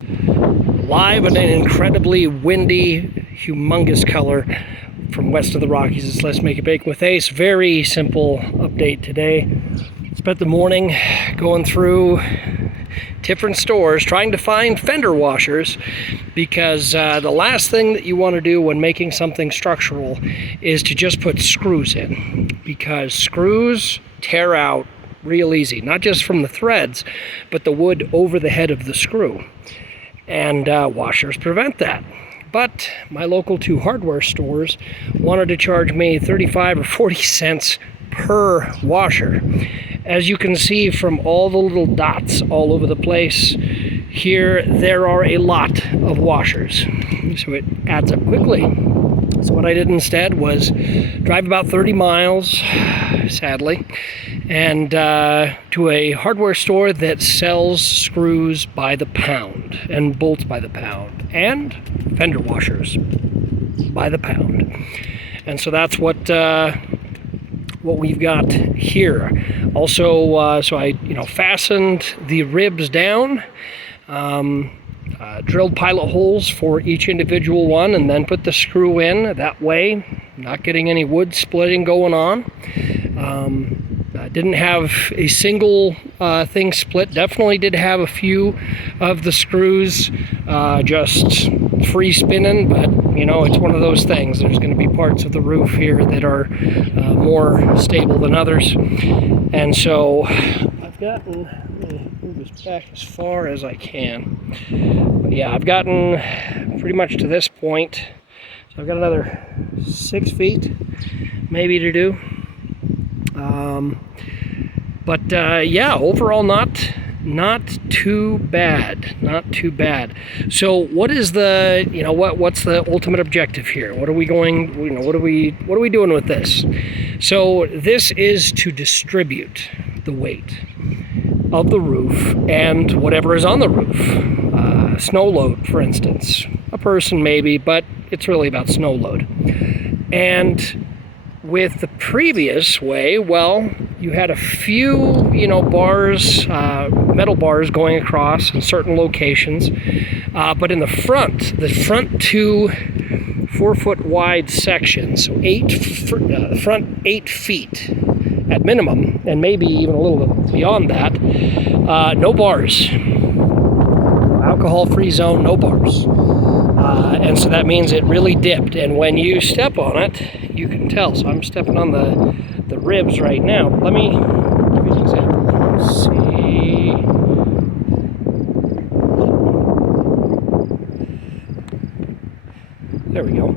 Live in an incredibly windy, humongous color from west of the Rockies. It's Let's Make It Bake with Ace. Very simple update today. Spent the morning going through different stores trying to find fender washers, because the last thing that you want to do when making something structural is to just put screws in, because screws tear out real easy, not just from the threads, but the wood over the head of the screw. And washers prevent that. But my local two hardware stores wanted to charge me 35 or 40 cents per washer. As you can see from all the little dots all over the place here, there are a lot of washers, so it adds up quickly. So what I did instead was drive about 30 miles, sadly, and to a hardware store that sells screws by the pound and bolts by the pound and fender washers by the pound. And so that's what we've got here. Also, so I fastened the ribs down, drilled pilot holes for each individual one, and then put the screw in. That way, not getting any wood splitting going on. I didn't have a single thing split. Definitely did have a few of the screws just free spinning, but it's one of those things. There's going to be parts of the roof here that are more stable than others. And so I've gotten, let me move this back as far as I can. But yeah, I've gotten pretty much to this point. So I've got another 6 feet maybe to do. Yeah, overall not too bad, not too bad. So what is the, what's the ultimate objective here? What are we going, what are we doing with this? So this is to distribute the weight of the roof and whatever is on the roof. Snow load, for instance. A person maybe, but it's really about snow load. And with the previous way, well, you had a few, bars, metal bars going across in certain locations, but in the front two 4-foot wide sections, so front 8 feet at minimum, and maybe even a little bit beyond that, no bars. Alcohol-free zone, no bars. And so that means it really dipped, and when you step on it, you can tell. So I'm stepping on the ribs right now. Let me give you an example. Let's see. There we go.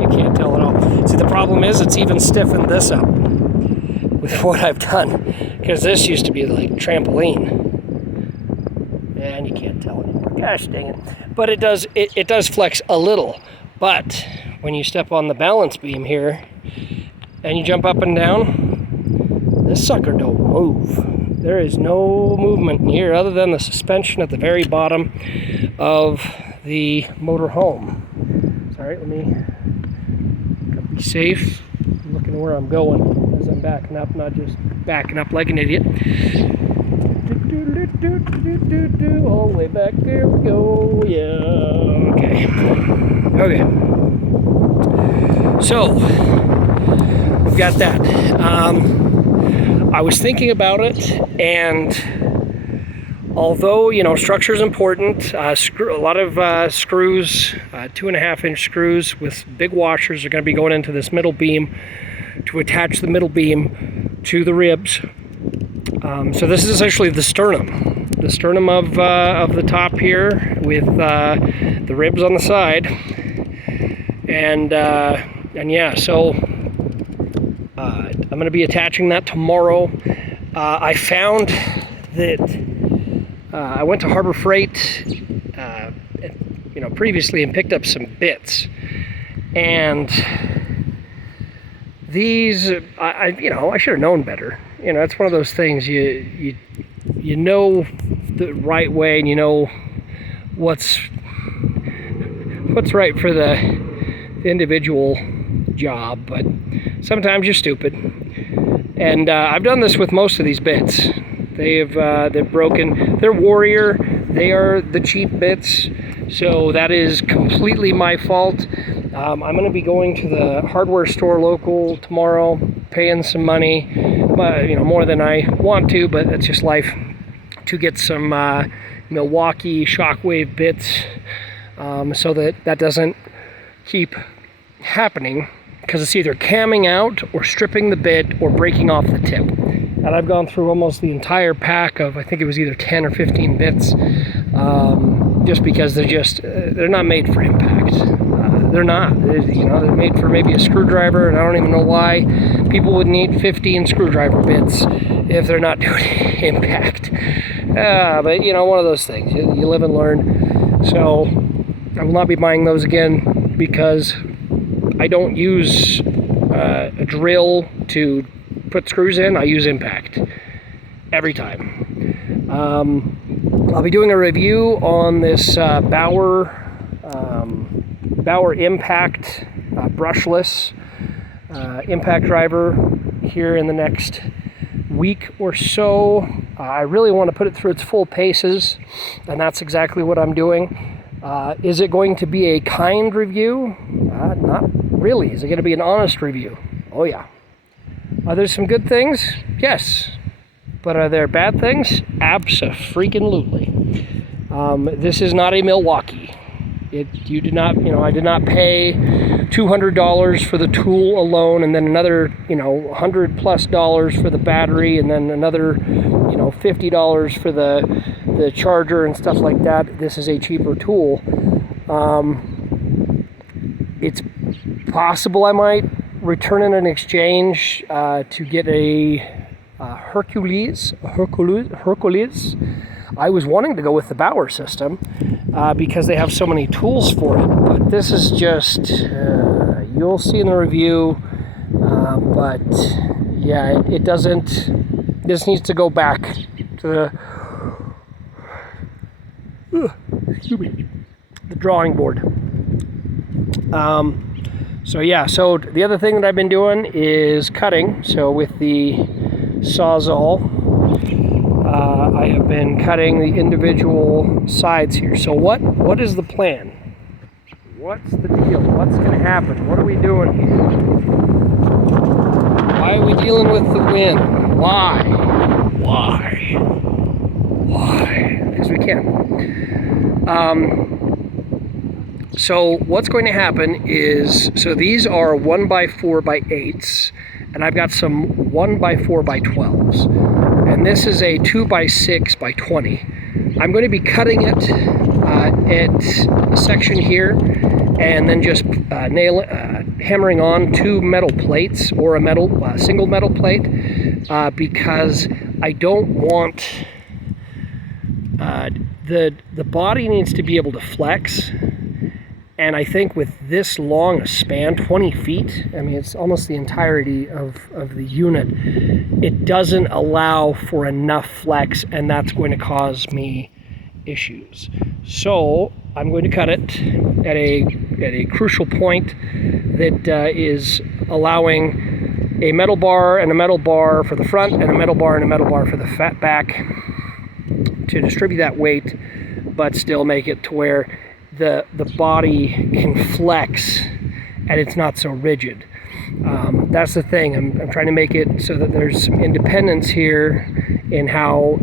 You can't tell at all. See, the problem is it's even stiffened this up with what I've done, because this used to be like trampoline. And you can't tell anymore. Gosh dang it. But it does flex a little. But when you step on the balance beam here and you jump up and down, this sucker don't move. There is no movement in here other than the suspension at the very bottom of the motor home. Sorry, let me be safe. I'm looking where I'm going as I'm backing up, not just backing up like an idiot. All the way back, there we go. Yeah, okay. So we've got that. I was thinking about it, and although structure is important, a lot of screws, 2.5-inch screws with big washers are going to be going into this middle beam to attach the middle beam to the ribs. So this is essentially the sternum of the top here, with the ribs on the side, and yeah. So I'm going to be attaching that tomorrow. I found that I went to Harbor Freight, previously, and picked up some bits, and these I should have known better. It's one of those things you know the right way, and you know what's right for the individual job, but sometimes you're stupid. And I've done this with most of these bits. They've broken. They're Warrior. They are the cheap bits, so that is completely my fault. I'm going to be going to the hardware store local tomorrow, paying some money, more than I want to, but it's just life, to get some Milwaukee Shockwave bits, so that doesn't keep happening, because it's either camming out or stripping the bit or breaking off the tip. And I've gone through almost the entire pack of, I think it was either 10 or 15 bits, just because they're not made for impact. They're not. They're made for maybe a screwdriver, and I don't even know why people would need 15 screwdriver bits if they're not doing impact. But one of those things. You live and learn. So I will not be buying those again, because I don't use a drill to put screws in. I use impact every time. I'll be doing a review on this Bauer Impact brushless impact driver here in the next week or so. I really want to put it through its full paces, and that's exactly what I'm doing. Is it going to be a kind review? Not really. Is it going to be an honest review? Oh yeah. Are there some good things? Yes. But are there bad things? Abso-freaking-lutely. This is not a Milwaukee. You did not, I did not pay $200 for the tool alone, and then another, $100+ for the battery, and then another, $50 for the charger and stuff like that. This is a cheaper tool. It's possible I might return in an exchange to get a Hercules. I was wanting to go with the Bauer system because they have so many tools for it, but this is just, you'll see in the review, but yeah, it doesn't, this needs to go back to the drawing board. So the other thing that I've been doing is cutting. So with the Sawzall, I have been cutting the individual sides here. So what is the plan? What's the deal? What's going to happen? What are we doing here? Why are we dealing with the wind? Why? Because we can. So what's going to happen is, so these are 1x4x8s, and I've got some 1x4x12s, and this is a 2x6x20. I'm going to be cutting it at a section here, and then just hammering on 2 metal plates, or a single metal plate, because I don't want the body needs to be able to flex. And I think with this long a span, 20 feet, I mean, it's almost the entirety of the unit, it doesn't allow for enough flex, and that's going to cause me issues. So I'm going to cut it at a crucial point that is allowing a metal bar and a metal bar for the front, and a metal bar and a metal bar for the fat back, to distribute that weight, but still make it to where the body can flex and it's not so rigid. That's the thing. I'm trying to make it so that there's some independence here in how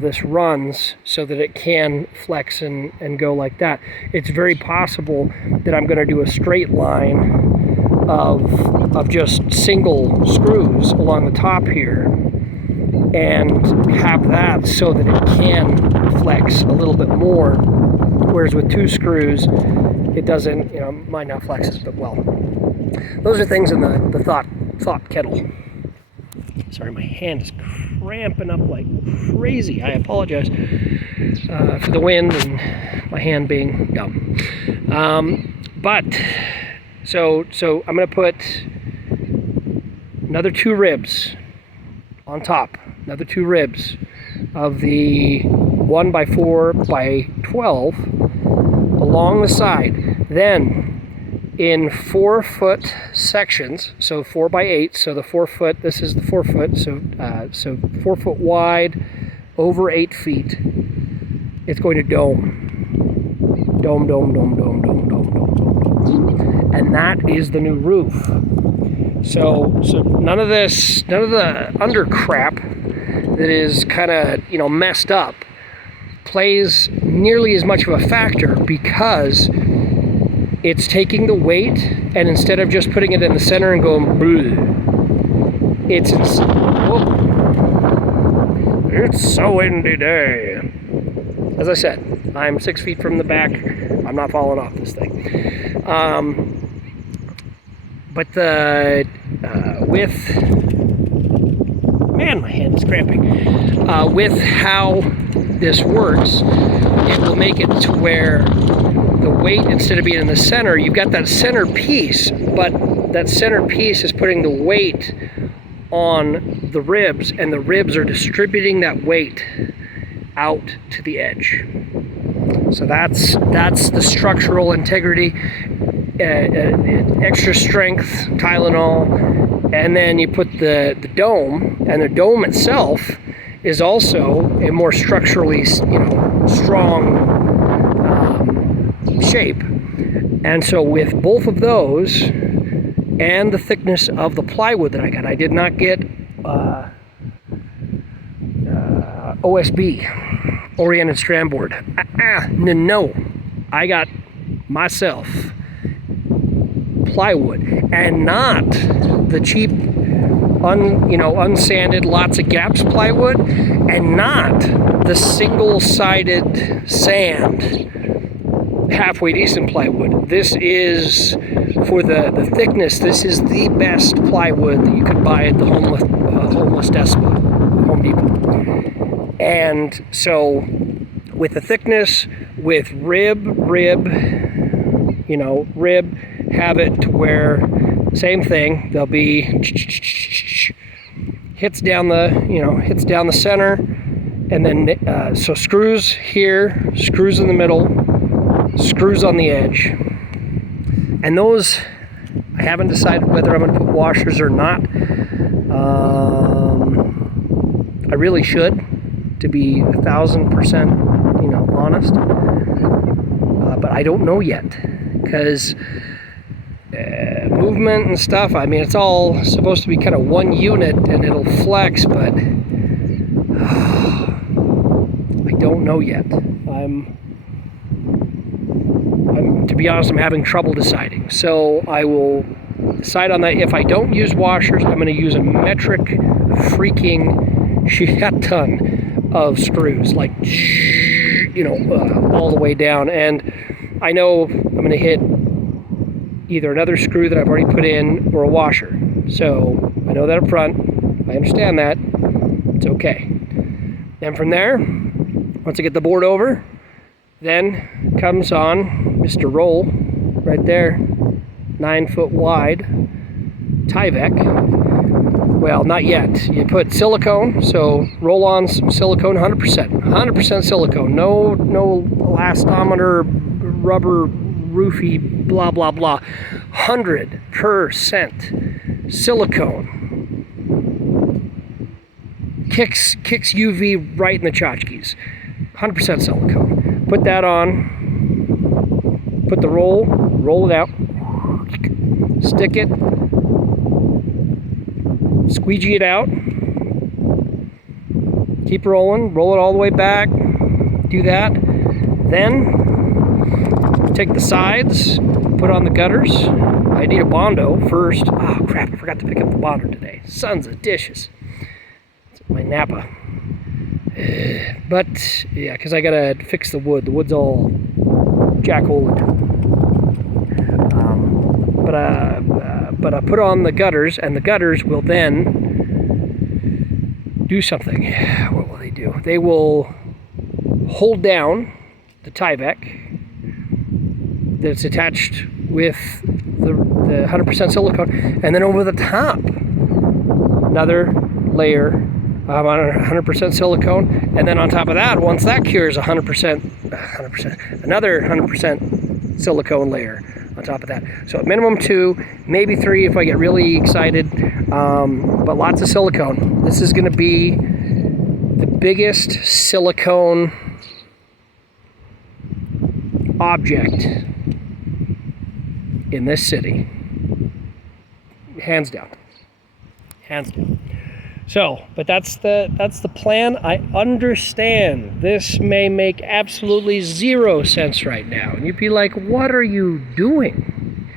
this runs, so that it can flex and go like that. It's very possible that I'm going to do a straight line of just single screws along the top here, and have that so that it can flex a little bit more. Whereas with 2 screws, it doesn't, might not flex as well. Those are things in the thought kettle. Sorry, my hand is cramping up like crazy. I apologize for the wind and my hand being dumb. But so I'm going to put another 2 ribs on top. Another 2 ribs of the 1x4x12 along the side. Then in 4-foot sections, so 4x8, so the 4 foot, this is the 4 foot, so 4 foot wide over 8 feet, it's going to dome. Dome, dome, dome, dome, dome, dome, dome, dome. And that is the new roof. So none of the under crap that is kind of, messed up plays nearly as much of a factor, because it's taking the weight, and instead of just putting it in the center and going bleh, it's so windy day. As I said, I'm 6 feet from the back. I'm not falling off this thing. But my hand is cramping. With how this works, it will make it to where the weight, instead of being in the center, you've got that center piece, but that center piece is putting the weight on the ribs, and the ribs are distributing that weight out to the edge. So that's the structural integrity. Extra strength Tylenol, and then you put the dome, and the dome itself is also a more structurally strong shape. And so with both of those and the thickness of the plywood that I got, I did not get OSB, oriented strand board. No, I got myself plywood, and not the cheap unsanded, lots of gaps plywood, and not the single-sided sand halfway decent plywood. This is, for the thickness, this is the best plywood that you could buy at the Homeless Depot, Home Depot. And so with the thickness, with rib, have it to where, same thing, there'll be hits down the center, and then so screws here, screws in the middle, screws on the edge. And those, I haven't decided whether I'm going to put washers or not. I really should, to be 1,000% honest, but I don't know yet, because movement and stuff, I mean, it's all supposed to be kind of one unit and it'll flex, but I don't know yet. I'm to be honest, I'm having trouble deciding. So I will decide on that. If I don't use washers, I'm going to use a metric freaking shit ton of screws, like all the way down. And I know I'm going to hit either another screw that I've already put in or a washer. So I know that up front. I understand that. It's okay. Then from there, once I get the board over, then comes on Mr. Roll right there, 9 foot wide Tyvek. Well, not yet. You put silicone, so roll on some silicone, 100% silicone. No elastometer, rubber, roofie, blah, blah, blah. 100% silicone. Kicks UV right in the tchotchkes. 100% silicone. Put that on. Put the roll it out. Stick it. Squeegee it out. Keep rolling. Roll it all the way back. Do that. Then take the sides, put on the gutters. I need a Bondo first. Oh crap, I forgot to pick up the Bondo today. Sons of dishes. It's my Napa. But yeah, because I gotta fix the wood. The wood's all jack-o'-lantern. But I put on the gutters, and the gutters will then do something. What will they do? They will hold down the Tyvek that's attached with the 100% silicone, and then over the top, another layer of 100% silicone, and then on top of that, once that cures, 100%, another 100% silicone layer on top of that. So at minimum 2, maybe 3 if I get really excited, but lots of silicone. This is going to be biggest silicone object in this city. Hands down. Hands down. So, but that's the plan. I understand this may make absolutely zero sense right now. And you'd be like, what are you doing?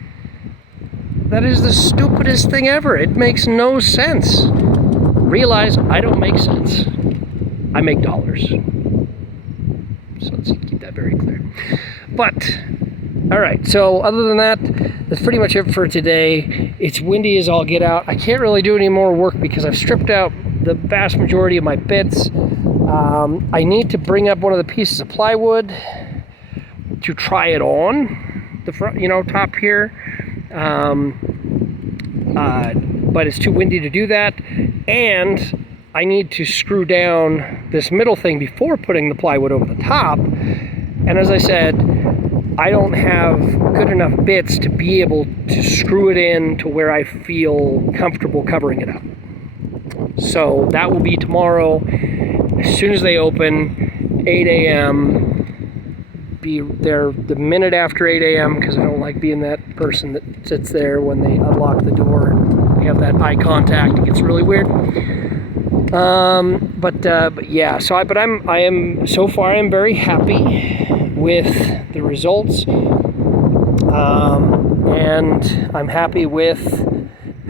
That is the stupidest thing ever. It makes no sense. Realize I don't make sense. I make dollars. So let's keep that very clear. But, all right, so other than that, that's pretty much it for today. It's windy as all get out. I can't really do any more work because I've stripped out the vast majority of my bits. I need to bring up one of the pieces of plywood to try it on the front, top here. But it's too windy to do that. And I need to screw down this middle thing before putting the plywood over the top. And as I said, I don't have good enough bits to be able to screw it in to where I feel comfortable covering it up. So that will be tomorrow. As soon as they open, 8 a.m. Be there the minute after 8 a.m. because I don't like being that person that sits there when they unlock the door and we have that eye contact. It gets really weird. But yeah. So I am so far I'm very happy with the results, and I'm happy with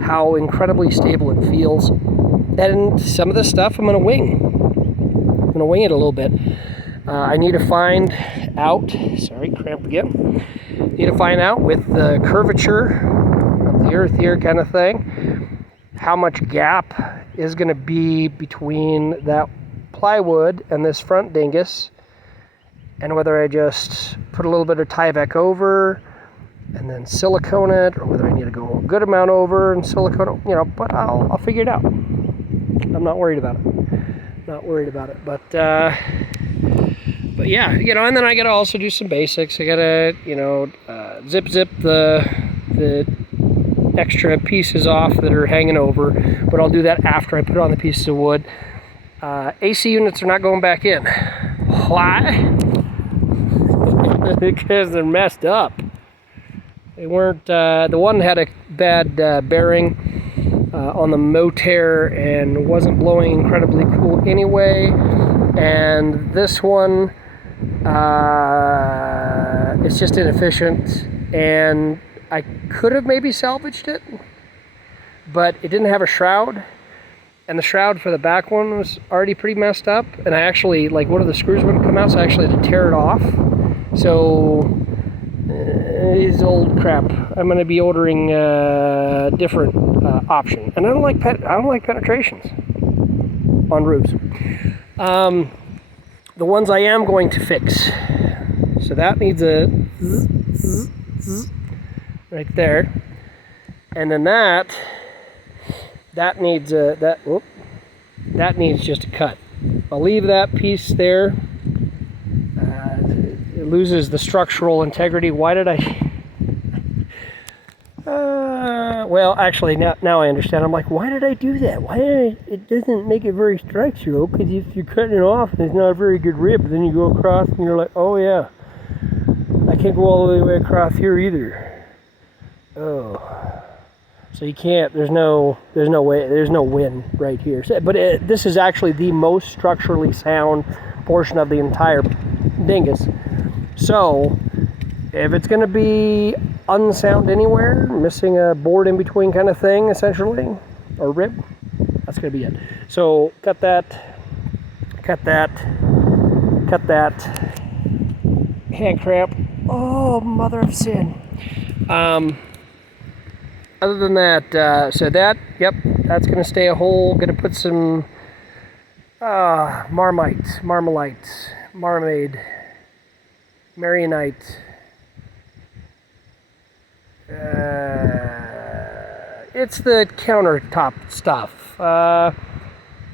how incredibly stable it feels. And some of the stuff I'm going to wing. I'm going to wing it a little bit. I need to find out, sorry, cramp again. Need to find out with the curvature of the earth here kind of thing, how much gap is going to be between that plywood and this front dingus, and whether I just put a little bit of Tyvek over and then silicone it, or whether I need to go a good amount over and silicone it, but I'll figure it out. I'm not worried about it. But yeah, and then I gotta also do some basics. I gotta, zip the extra pieces off that are hanging over, but I'll do that after I put on the pieces of wood. AC units are not going back in. Why? Because they're messed up. They weren't, the one had a bad bearing on the motor and wasn't blowing incredibly cool anyway. And this one, it's just inefficient, and I could have maybe salvaged it, but it didn't have a shroud, and the shroud for the back one was already pretty messed up, and I actually, one of the screws wouldn't come out, so I actually had to tear it off. So it's old crap. I'm going to be ordering a different option, and I don't like penetrations on roofs. The ones I am going to fix. So that needs a zzz, zzz, zzz, right there, and then that needs that needs just a cut. I'll leave that piece there. It loses the structural integrity. Why did I? Well, actually, now I understand. I'm like, why did I do that? It doesn't make it very structural, because if you're cutting it off and it's not a very good rib, then you go across and you're like, oh yeah, I can't go all the way across here either. Oh, so you can't. There's no way. There's no win right here. But this is actually the most structurally sound portion of the entire dingus. So if it's going to be unsound anywhere, missing a board in between kind of thing, essentially, or rib, that's going to be it. So cut that, hand cramp. Oh, mother of sin. Other than that, so that, yep, that's going to stay a hole. Going to put some marmite, marmalade, marionite. It's the countertop stuff.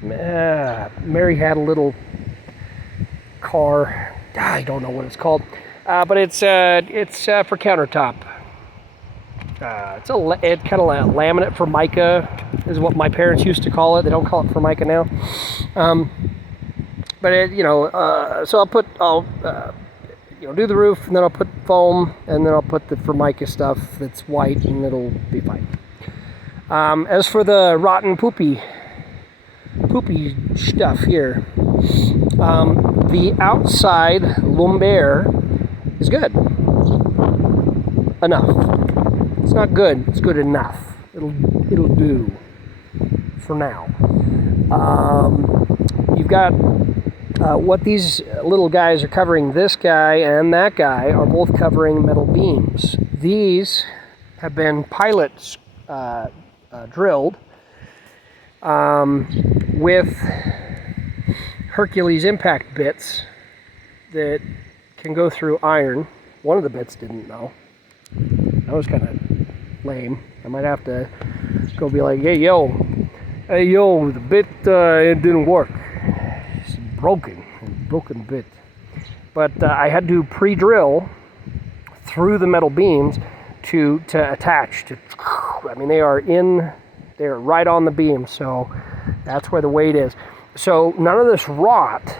Mary had a little car. I don't know what it's called, but it's for countertop. It's kind of like laminate formica is what my parents used to call it. They don't call it formica now. but it, so I'll do the roof, and then I'll put foam, and then I'll put the Formica stuff that's white, and it'll be fine. As for the rotten poopy stuff here, the outside lumber is good enough. It's not good, it's good enough. It'll do for now. You've got what these little guys are covering. This guy and that guy are both covering metal beams. These have been pilot drilled with Hercules impact bits that can go through iron. One of the bits didn't, though. That was kind of lame. I might have to go be like, hey yo, the bit it didn't work. It's broken bit. But I had to pre-drill through the metal beams to attach to. I mean, they're right on the beam, so that's where the weight is. So none of this rot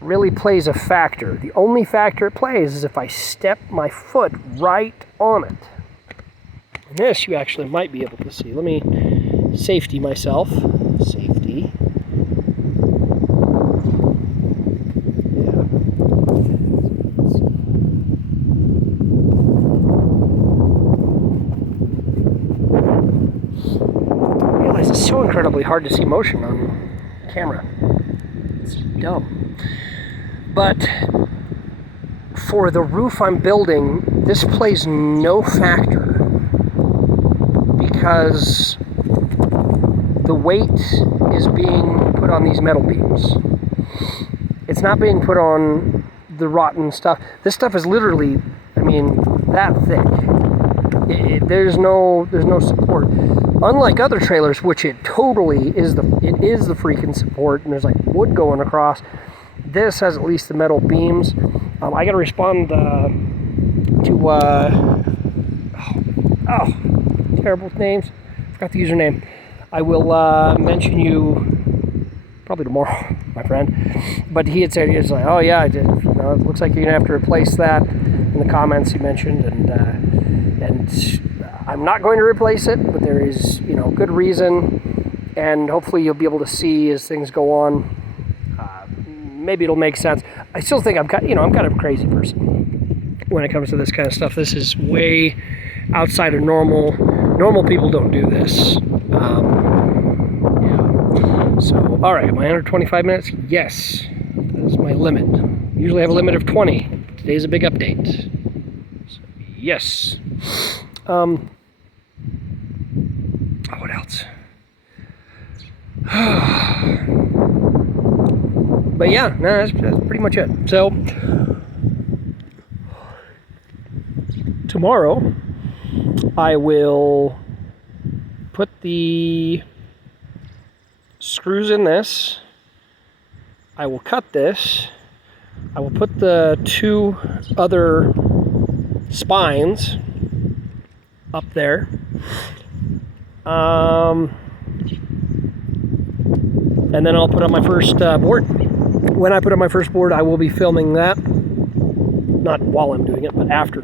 really plays a factor. The only factor it plays is if I step my foot right on it. And this you actually might be able to see. Let me safety myself. Safety. Yeah. I realize it's so incredibly hard to see motion on camera. It's dumb. But for the roof I'm building, this plays no factor because the weight is being put on these metal beams. It's not being put on the rotten stuff. This stuff is literally, that thick. There's no support. Unlike other trailers, which it totally is the freaking support, and there's like wood going across. This has at least the metal beams. I got to respond to terrible names. Forgot the username. I will mention you probably tomorrow, my friend. But he had said, he was like, oh yeah, I did. It looks like you're gonna have to replace that. In the comments he mentioned, and I'm not going to replace it, but there is good reason, and hopefully you'll be able to see as things go on. Maybe it'll make sense. I still think I'm kind of a crazy person when it comes to this kind of stuff. This is way outside of normal. Normal people don't do this. So, all right, am I under 25 minutes? Yes, that's my limit. Usually I have a limit of 20. Today's a big update. So, yes. What else? But yeah, no, that's pretty much it. So tomorrow I will put the screws in this. I will cut this. I will put the two other spines up there. And then I'll put on my first board. When I put on my first board, I will be filming that. Not while I'm doing it, but after.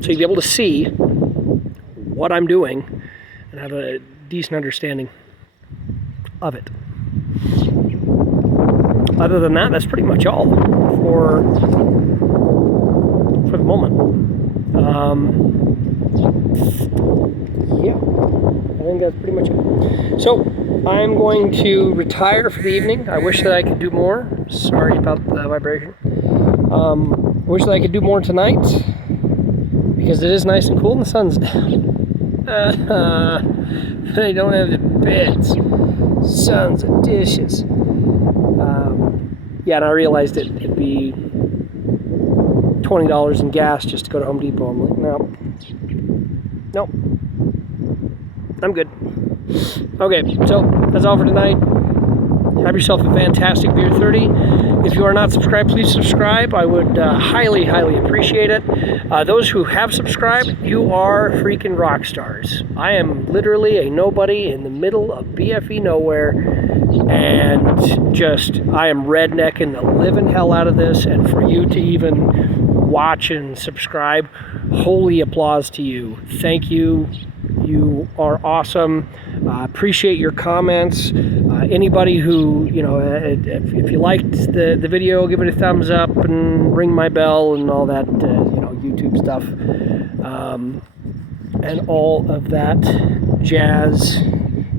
So you'll be able to see what I'm doing and have a decent understanding of it. Other than that, that's pretty much all for the moment. Yeah, I think that's pretty much it. So I'm going to retire for the evening. I wish that I could do more. Sorry about the vibration. I wish that I could do more tonight because it is nice and cool and the sun's down. They don't have the beds. Sons of dishes. Yeah, and I realized it'd be $20 in gas just to go to Home Depot. I'm like, nope. I'm good. Okay, so that's all for tonight. Have yourself a fantastic Beer 30. If you are not subscribed, please subscribe. I would highly, highly appreciate it. Those who have subscribed, you are freaking rock stars. I am literally a nobody in the middle of BFE nowhere, and just, I am rednecking the living hell out of this, and for you to even watch and subscribe, holy applause to you. Thank you. You are awesome. Appreciate your comments. Anybody who, you know, if you liked the video, give it a thumbs up and ring my bell and all that, you know, YouTube stuff, and all of that jazz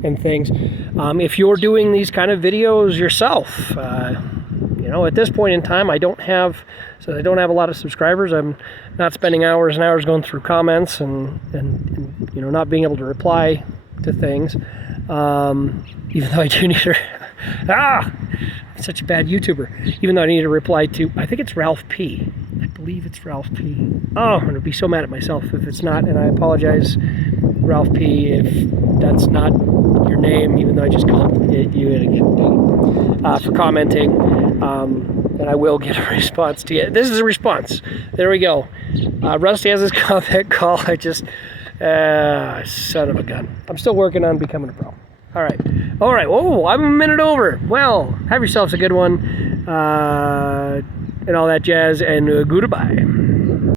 and things. If you're doing these kind of videos yourself, you know, at this point in time, I don't have a lot of subscribers. I'm not spending hours and hours going through comments and you know, not being able to reply to things. Even though I do need to, I'm such a bad YouTuber. Even though I need to reply to, I think it's Ralph P. I believe it's Ralph P. Oh, I'm going to be so mad at myself if it's not, and I apologize, Ralph P, if that's not your name, even though I just called you in again, for commenting. And I will get a response to you. This is a response. There we go. Rusty has his comment call. I just, son of a gun. I'm still working on becoming a pro. All right. Whoa, I'm a minute over. Well, have yourselves a good one, and all that jazz, and goodbye.